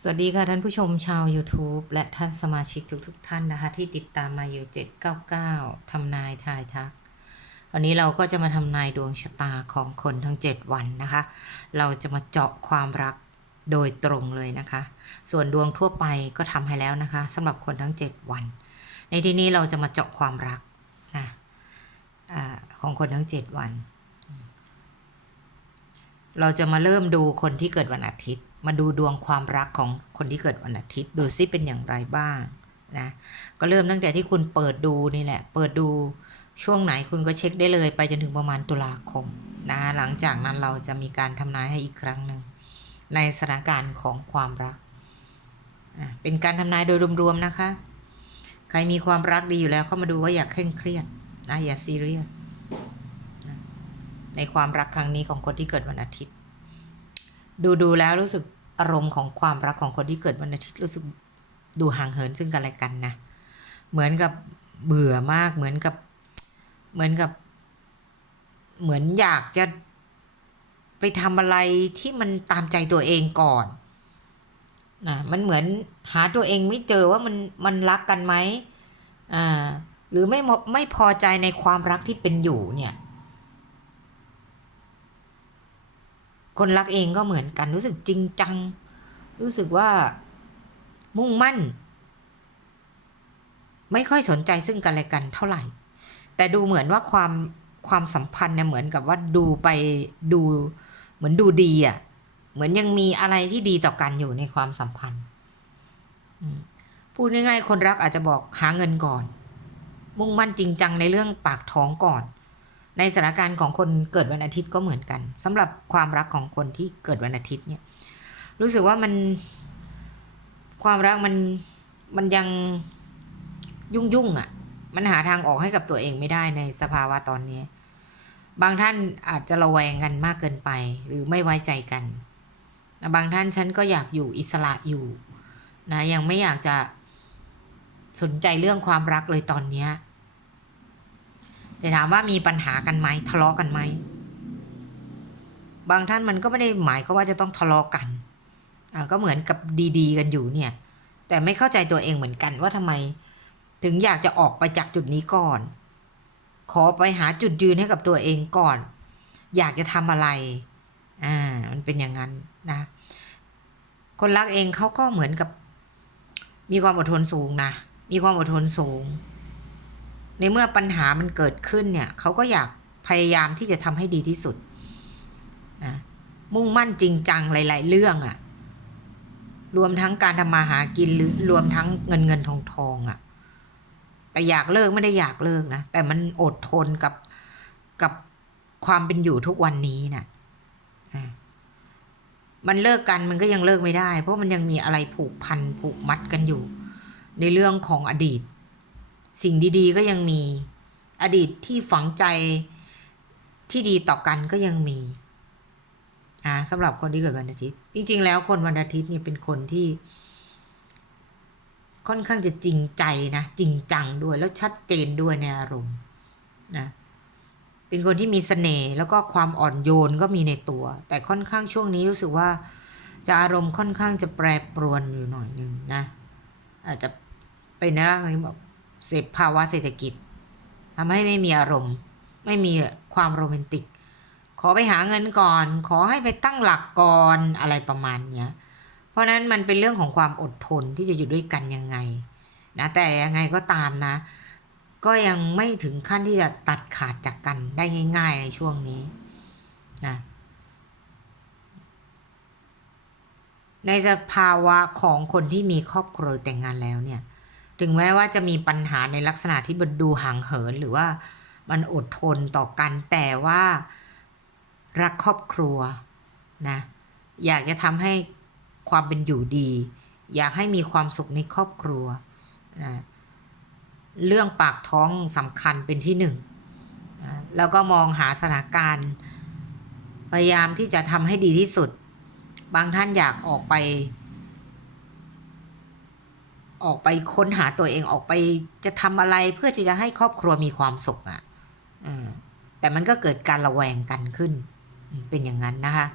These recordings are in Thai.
สวัสดีค่ะท่านผู้ชมชาว YouTube และท่านสมาชิกทุกๆทท่านนะคะ ที่ติดตามมาอยู่ 799 ทำนายทายทัก วันนี้เราก็จะมาทำนายดวงชะตาของคนทั้ง 7 วันนะคะ เราจะมาเจาะความรักโดยตรงเลยนะคะ ส่วนดวงทั่วไปก็ทำให้แล้วนะคะสำหรับคนทั้ง 7 วัน ในที่นี้เราจะมาเจาะความรักนะอาของคนทั้ง 7 วัน เราจะมาเริ่มดูคนที่เกิดวันอาทิตย์ มาดูดวงความรักของคนที่เกิดวันอาทิตย์ ดูซิเป็นอย่างไรบ้างนะก็เริ่มตั้งแต่ที่คุณเปิดดูนี่แหละ เปิดดูช่วงไหนคุณก็เช็คได้เลยไปจนถึงประมาณตุลาคมนะหลังจากนั้นเราจะมีการทำนายให้อีกครั้งหนึ่งในสถานการณ์ของความรักอะเป็นการทำนายโดยรวมๆนะคะ ใครมีความรักดีอยู่แล้วเข้ามาดูว่าอย่าเคร่งเครียดนะอย่าซีเรียสในความรักครั้งนี้ของคนที่เกิดวันอาทิตย์ ดูดูแล้วรู้สึกอารมณ์ของความรักของคนที่เกิดวันอาทิตย์รู้สึกดูห่างเหินซึ่งกันและกันนะเหมือนกับเบื่อมากเหมือนกับเหมือนกับ เหมือนอยากจะไปทำอะไรที่มันตามใจตัวเองก่อนนะมันเหมือนหาตัวเองไม่เจอว่ามันมันรักกันไหมอ่าหรือไม่มไม่พอใจในความรักที่เป็นอยู่เนี่ย คนรักเองก็เหมือนกันรู้สึกจริงจัง รู้สึกว่ามุ่งมั่น ไม่ค่อยสนใจซึ่งกันและกันเท่าไหร่ แต่ดูเหมือนว่าความความสัมพันธ์เนี่ยเหมือนกับว่าดูไปดูเหมือนดูดีอะ่ะ เหมือนยังมีอะไรที่ดีต่อกันอยู่ในความสัมพันธ์พูดง่ายๆคนรักอาจจะบอกหาเงินก่อน มุ่งมั่นจริงจังในเรื่องปากท้องก่อน ในสถานการณ์ของคนเกิดวันอาทิตย์ก็เหมือนกันสำหรับความรักของคนที่เกิดวันอาทิตย์เนี่ยรู้สึกว่ามันความรักมันมันยังยุ่งยุ่งอะ่ะ มันหาทางออกให้กับตัวเองไม่ได้ในสภาวะตอนนี้ บางท่านอาจจะระแวงกันมากเกินไป หรือไม่ไว้ใจกัน บางท่านฉันก็อยากอยู่อิสระอยู่นะยังไม่อยากจะสนใจเรื่องความรักเลยตอนเนี้ย แต่ถามว่ามีปัญหากันไหมทะเลาะกันไหมบางท่านมันก็ไม่ได้หมายก็ว่าจะต้องทะเลาะกันก็เหมือนกับดีๆ กันอยู่เนี่ย แต่ไม่เข้าใจตัวเองเหมือนกันว่าทำไม ถึงอยากจะออกไปจากจุดนี้ก่อน ขอไปหาจุดยืนให้กับตัวเองก่อน อยากจะทำอะไร อ่า มันเป็นอย่างนั้นนะ คนรักเองเขาก็เหมือนกับ มีความอดทนสูงนะ มีความอดทนสูง ในเมื่อปัญหามันเกิดขึ้นเนี่ยเขาก็อยากพยายามที่จะทำให้ดีที่สุดนะมุ่งมั่นจริงจังหลาย ๆ เรื่องอะรวมทั้งการทำมาหากินหรือรวมทั้งเงินเงินทองทองอะแต่อยากเลิกไม่ได้อยากเลิกนะ แต่มันอดทนกับกับความเป็นอยู่ทุกวันนี้นะ่ะมันเลิกกันมันก็ยังเลิกไม่ได้ เพราะมันยังมีอะไรผูกพันผูกมัดกันอยู่ ในเรื่องของอดีต สิ่งดีๆก็ยังมี อดีตที่ฝังใจที่ดีต่อกันก็ยังมีอ่าสำหรับคนที่เกิดวันอาทิตย์ จริง ๆ แล้วคนวันอาทิตย์นี่เป็นคนที่ ค่อนข้างจะจริงใจนะจริงจังด้วยแล้วชัดเจนด้วยในอารมณ์นะเป็นคนที่มีเสน่ห์แล้วก็ความอ่อนโยนก็มีในตัว แต่ค่อนข้างช่วงนี้รู้สึกว่าจะอารมณ์ค่อนข้างจะแปรปรวนอยู่หน่อยหนึ่งนะ อาจจะเป็นในร่างนี้แบบ เสพภาวะเศรษฐกิจทำให้ไม่มีอารมณ์ ไม่มีความโรแมนติก ขอไปหาเงินก่อน ขอให้ไปตั้งหลักก่อนอะไรประมาณเนี้ยเพราะนั้นมันเป็นเรื่องของความอดทนที่จะอยู่ด้วยกันยังไงนะแต่ยังไงก็ตามนะ ก็ยังไม่ถึงขั้นที่จะตัดขาดจากกันได้ง่าย ๆ ในช่วงนี้นะในสภาวะของคนที่มีครอบครัวแต่งงานแล้วเนี่ย ถึงแม้ว่าจะมีปัญหาในลักษณะที่มันดูห่างเหินหรือว่ามันอดทนต่อกันแต่ว่า รักครอบครัวนะอยากจะทำให้ความเป็นอยู่ดี อยากให้มีความสุขในครอบครัวนะเรื่องปากท้องสำคัญเป็นที่หนึ่งนะแล้วก็มองหาสถานการณ์ พยายามที่จะทำให้ดีที่สุด บางท่านอยากออกไป ออกไปค้นหาตัวเองออกไปจะทำอะไรเพื่อที่จะให้ครอบครัวมีความสุขอะ่ะแต่มันก็เกิดการระแวงกันขึ้น เป็นอย่างนั้นนะคะ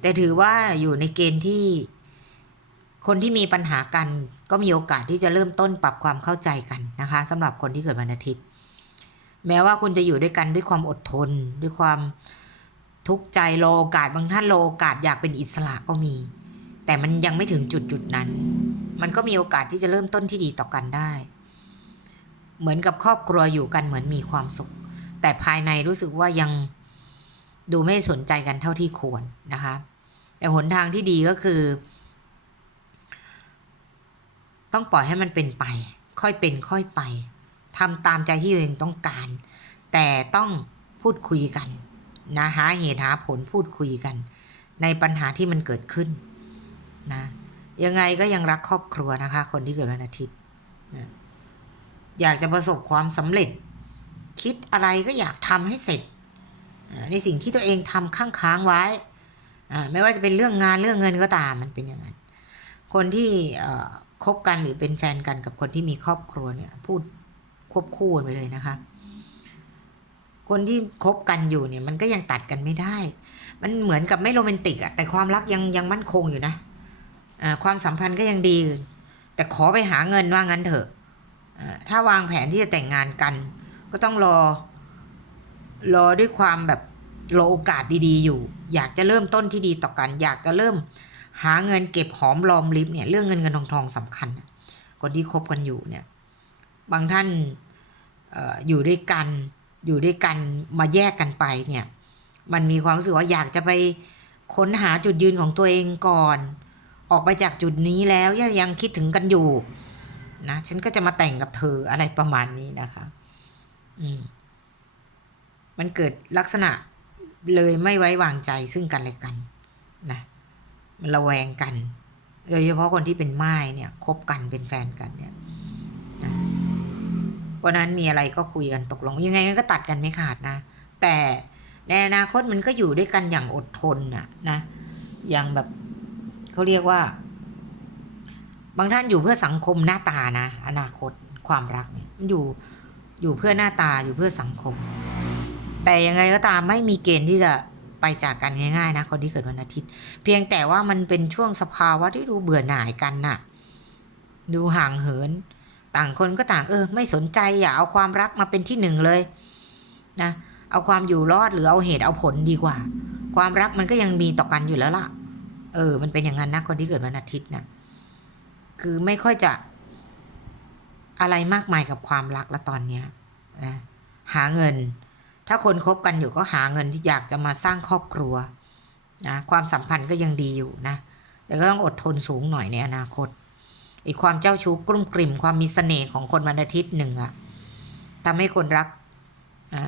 แต่ถือว่าอยู่ในเกณฑ์ที่คนที่มีปัญหากันก็มีโอกาสที่จะเริ่มต้นปรับความเข้าใจกันนะคะสำหรับคนที่เกิดวันอาทิตย์ แม้ว่าคุณจะอยู่ด้วยกันด้วยความอดทน ด้วยความทุกข์ใจรอโอกาสบางท่านรอโอกาสอยากเป็นอิสระก็มี แต่มันยังไม่ถึงจุดจุดๆนั้น มันก็มีโอกาสที่จะเริ่มต้นที่ดีต่อกันได้ เหมือนกับครอบครัวอยู่กันเหมือนมีความสุข แต่ภายในรู้สึกว่ายังดูไม่สนใจกันเท่าที่ควรนะคะ แต่หนทางที่ดีก็คือ ต้องปล่อยให้มันเป็นไป ค่อยเป็นค่อยไปทำตามใจที่ตัวเองต้องการ แต่ต้องพูดคุยกันนะหาเหตุหาผลพูดคุยกัน ในปัญหาที่มันเกิดขึ้น นะยังไงก็ยังรักครอบครัวนะคะ คนที่เกิดวันอาทิตย์นะอยากจะประสบความสำเร็จ คิดอะไรก็อยากทำให้เสร็จในสิ่งที่ตัวเองทำข้างค้างไว้อ่าไม่ว่าจะเป็นเรื่องงานเรื่องเงินก็ตามมันเป็นอย่างนั้น คนที่คบกันหรือเป็นแฟนกันกับคนที่มีครอบครัวเนี่ยพูดควบคู่กันไปเลยนะคะ คนที่คบกันอยู่เนี่ยมันก็ยังตัดกันไม่ได้ มันเหมือนกับไม่โรแมนติกอะแต่ความรักยังยังมั่นคงอยู่นะ ความสัมพันธ์ก็ยังดี แต่ขอไปหาเงินว่างั้นเถอะถ้าวางแผนที่จะแต่งงานกัน ก็ต้องรอ รอด้วยความแบบรอโอกาสดีๆ อยู่ อยากจะเริ่มต้นที่ดีต่อกัน อยากจะเริ่มหาเงินเก็บหอมรอมริบเนี่ยเรื่องเงินเงินทองทองสำคัญคนที่คบกันอยู่เนี่ย บางท่านออยู่ด้วยกัน อยู่ด้วยกันมาแยกกันไปเนี่ย มันมีความรู้สึกว่าอยากจะไปค้นหาจุดยืนของตัวเองก่อน ออกไปจากจุดนี้แล้วยังยังคิดถึงกันอยู่นะฉันก็จะมาแต่งกับเธออะไรประมาณนี้นะคะ อืม มันเกิดลักษณะเลยไม่ไว้วางใจซึ่งกันและกัน นะมันระแวงกันโดยเฉพาะคนที่เป็นไม้เนี่ยคบกันเป็นแฟนกันเนี่ยนะวันนั้นมีอะไรก็คุยกันตกลง ยังไงก็ตัดกันไม่ขาดนะ แต่ในอนาคตมันก็อยู่ด้วยกันอย่างอดทนนะนะ อย่างแบบ เขาเรียกว่า บางท่านอยู่เพื่อสังคมหน้าตานะ อนาคตความรักเนี่ยมันอยู่อยู่เพื่อหน้าตาอยู่เพื่อสังคม แต่ยังไงก็ตามไม่มีเกณฑ์ที่จะไปจากกันง่ายๆนะคนที่เกิดวันอาทิตย์ เพียงแต่ว่ามันเป็นช่วงสภาวะที่ดูเบื่อหน่ายกันน่ะ ดูห่างเหิน ต่างคนก็ต่างเออ ไม่สนใจอย่าเอาความรักมาเป็นที่หนึ่งเลยนะเอาความอยู่รอดหรือเอาเหตุเอาผลดีกว่า ความรักมันก็ยังมีต่อกันอยู่แล้วล่ะ เออ มันเป็นอย่างนั้นนะคนที่เกิดวันอาทิตย์นะคือไม่ค่อยจะอะไรมากมายกับความรักแล้วตอนเนี้ยนะหาเงิน ถ้าคนคบกันอยู่ก็หาเงินที่อยากจะมาสร้างครอบครัวนะความสัมพันธ์ก็ยังดีอยู่นะแต่ก็ต้องอดทนสูงหน่อยในอนาคตอีความเจ้าชู้กลุ่มกลิ่มความมีเสน่ห์ของคนวันอาทิตย์หนึ่งอะทำให้คนรักนะ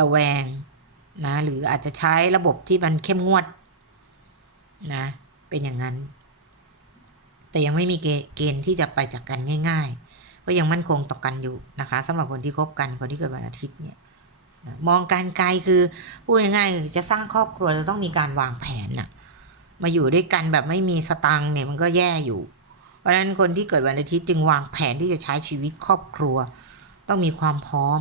ระแวงนะหรืออาจจะใช้ระบบที่มันเข้มงวดนะ เป็นอย่างนั้น แต่ยังไม่มีเกณฑ์ที่จะไปจากกันง่าย ๆ ก็ยังมั่นคงต่อกันอยู่นะคะสำหรับคนที่คบกันคนที่เกิดวันอาทิตย์เนี่ยมองการไกลคือพูดง่ายๆจะสร้างครอบครัวจะต้องมีการวางแผนน่ะ มาอยู่ด้วยกันแบบไม่มีสตังค์เนี่ยมันก็แย่อยู่ เพราะฉะนั้นคนที่เกิดวันอาทิตย์จึงวางแผนที่จะใช้ชีวิตครอบครัว ต้องมีความพร้อม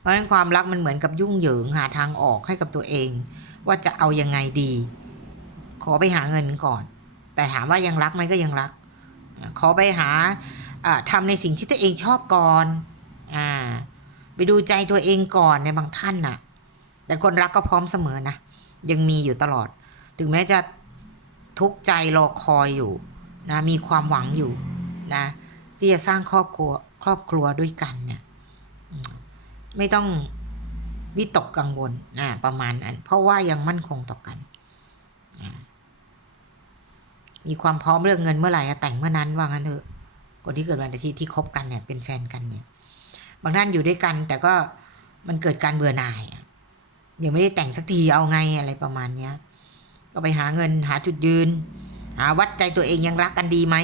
เพราะฉะนั้นความรักมันเหมือนกับยุ่งเหยิงหาทางออกให้กับตัวเอง ว่าจะเอายังไงดี ขอไปหาเงินก่อน แต่ถามว่ายังรักไหมก็ยังรัก ขอไปหาอ่าทำในสิ่งที่ตัวเองชอบก่อนอ่าไปดูใจตัวเองก่อนในบางท่านน่ะ แต่คนรักก็พร้อมเสมอนะ ยังมีอยู่ตลอด ถึงแม้จะทุกข์ใจรอคอยอยู่นะมีความหวังอยู่นะที่จะสร้างครอบครัวครอบครัวด้วยกันเนี่ยไม่ต้องวิตกกังวลนะประมาณนั้นเพราะว่ายังมั่นคงต่อกันนะ มีความพร้อมเรื่องเงินเมื่อไหร่แต่งเมื่อนั้นว่างั้นเถอะคนที่เกิดวันอาทิตย์ที่คบกันเนี่ยเป็นแฟนกันเนี่ย บางท่านอยู่ด้วยกัน แต่ก็มันเกิดการเบื่อหน่ายยังไม่ได้แต่งสักทีเอาไงอะไรประมาณเนี้ย ก็ไปหาเงินหาจุดยืน หาวัดใจตัวเองยังรักกันดีไหม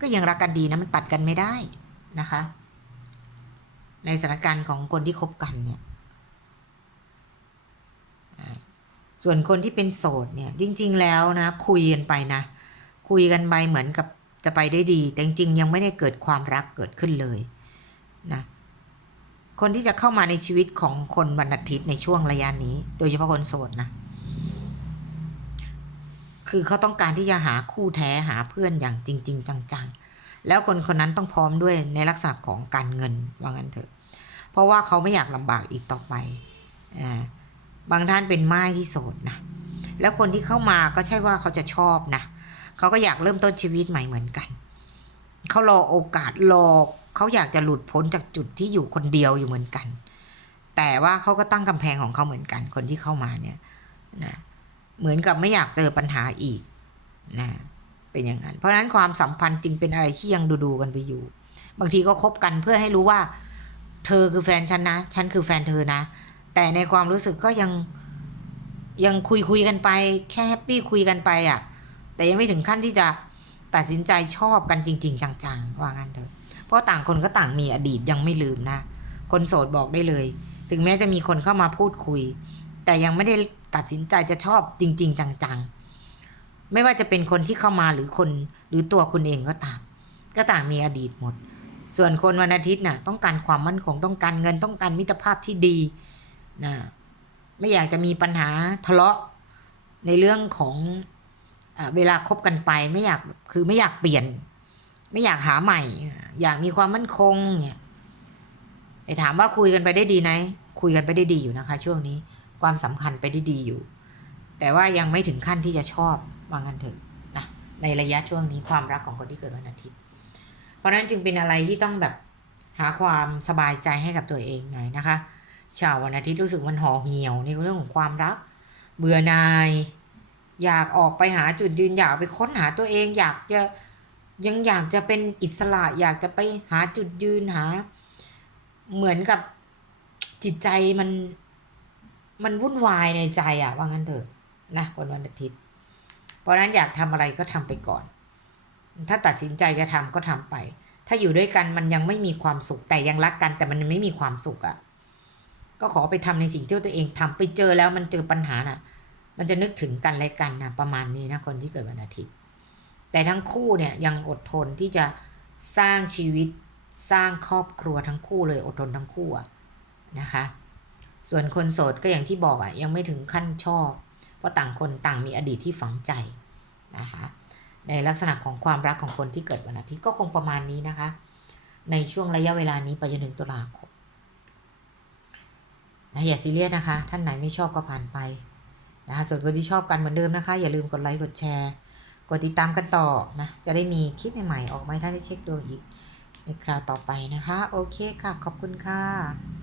ก็ยังรักกันดีนะมันตัดกันไม่ได้นะคะ ในสถานการณ์ของคนที่คบกันเนี่ยส่วนคนที่เป็นโสดเนี่ย จริง ๆ แล้วนะ คุยกันไปนะ คุยกันไปเหมือนกับจะไปได้ดี แต่จริงยังไม่ได้เกิดความรักเกิดขึ้นเลยนะคนที่จะเข้ามาในชีวิตของคนวันอาทิตย์ในช่วงระยะนี้ โดยเฉพาะคนโสดนะคือเขาต้องการที่จะหาคู่แท้หาเพื่อนอย่างจริง ๆ จังๆ แล้วคนคนนั้นต้องพร้อมด้วยในลักษณะของการเงินว่างั้นเถอะ เพราะว่าเขาไม่อยากลำบากอีกต่อไปอ่าบางท่านเป็นไม้ที่โสดนะแล้วคนที่เข้ามาก็ใช่ว่าเขาจะชอบนะ เขาก็อยากเริ่มต้นชีวิตใหม่เหมือนกัน เขารอโอกาสรอเขาอยากจะหลุดพ้นจากจุดที่อยู่คนเดียวอยู่เหมือนกัน แต่ว่าเขาก็ตั้งกำแพงของเขาเหมือนกัน คนที่เข้ามาเนี่ยนะเหมือนกับไม่อยากเจอปัญหาอีกนะเป็นอย่างนั้น เพราะฉะนั้นความสัมพันธ์จึงเป็นอะไรที่ยังดูดูๆกันไปอยู่ บางทีก็คบกันเพื่อให้รู้ว่า เธอคือแฟนฉันนะ ฉันคือแฟนเธอนะ แต่ในความรู้สึกก็ยังยังคุยคุยกันไป แค่แฮปปี้คุยกันไปอะ แต่ยังไม่ถึงขั้นที่จะตัดสินใจชอบกันจริง ๆ จังๆว่างั้นเถอะเพราะต่างคนก็ต่างมีอดีตยังไม่ลืมนะ คนโสดบอกได้เลย ถึงแม้จะมีคนเข้ามาพูดคุย แต่ยังไม่ได้ตัดสินใจจะชอบจริง ๆ จังๆ ไม่ว่าจะเป็นคนที่เข้ามาหรือคนหรือตัวคุณเองก็ตาม ก็ต่างมีอดีตหมด ส่วนคนวันอาทิตย์น่ะ ต้องการความมั่นคงต้องการเงินต้องการมิตรภาพที่ดีนะไม่อยากจะมีปัญหาทะเลาะในเรื่องของ เวลาคบกันไปไม่อยากคือไม่อยากเปลี่ยน ไม่อยากหาใหม่ อยากมีความมั่นคงเนี่ยไอ้ถามว่าคุยกันไปได้ดีไหมคุยกันไปได้ดีอยู่นะคะ ช่วงนี้ความสำคัญไปได้ดีอยู่ แต่ว่ายังไม่ถึงขั้นที่จะชอบว่างันเถอะนะในระยะช่วงนี้ความรักของคนที่เกิดวันอาทิตย์ เพราะฉะนั้นจึงเป็นอะไรที่ต้องแบบหาความสบายใจให้กับตัวเองหน่อยนะคะชาววันอาทิตย์รู้สึกมันห่อเหี่ยวในเรื่องของความรัก เบื่อหน่าย อยากออกไปหาจุดยืนอยากไปค้นหาตัวเองอยากจะยังอยากจะเป็นอิสระ อยากจะไปหาจุดยืนหา เหมือนกับจิตใจมันมันวุ่นวายในใจอะว่างั้นเถอะนะวันวันอาทิตย์ เพราะนั้นอยากทำอะไรก็ทำไปก่อน ถ้าตัดสินใจจะทำก็ทำไป ถ้าอยู่ด้วยกันมันยังไม่มีความสุขแต่ยังรักกันแต่มันไม่มีความสุขอะ่ะก็ขอไปทำในสิ่งที่ตัวเองทำไปเจอแล้วมันเจอปัญหาน่ะ มันจะนึกถึงกันและกันนะประมาณนี้นะคนที่เกิดวันอาทิตย์ แต่ทั้งคู่เนี่ยยังอดทนที่จะสร้างชีวิตสร้างครอบครัวทั้งคู่เลยอดทนทั้งคู่อะนะคะ ส่วนคนโสดก็อย่างที่บอกอะยังไม่ถึงขั้นชอบ เพราะต่างคนต่างมีอดีตที่ฝังใจนะคะในลักษณะของความรักของคนที่เกิดวันอาทิตย์ก็คงประมาณนี้นะคะ ในช่วงระยะเวลานี้ไปจนถึงตุลาคมนะอย่าซีเรียสนะคะ ท่านไหนไม่ชอบก็ผ่านไป นะคะส่วนคนที่ชอบกันเหมือนเดิมนะคะ อย่าลืมกดไลค์กดแชร์ กดติดตามกันต่อนะจะได้มีคลิปใหม่ๆออกมาให้ท่านได้เช็คดูอีกในคราวต่อไปนะคะ โอเคค่ะ ขอบคุณค่ะ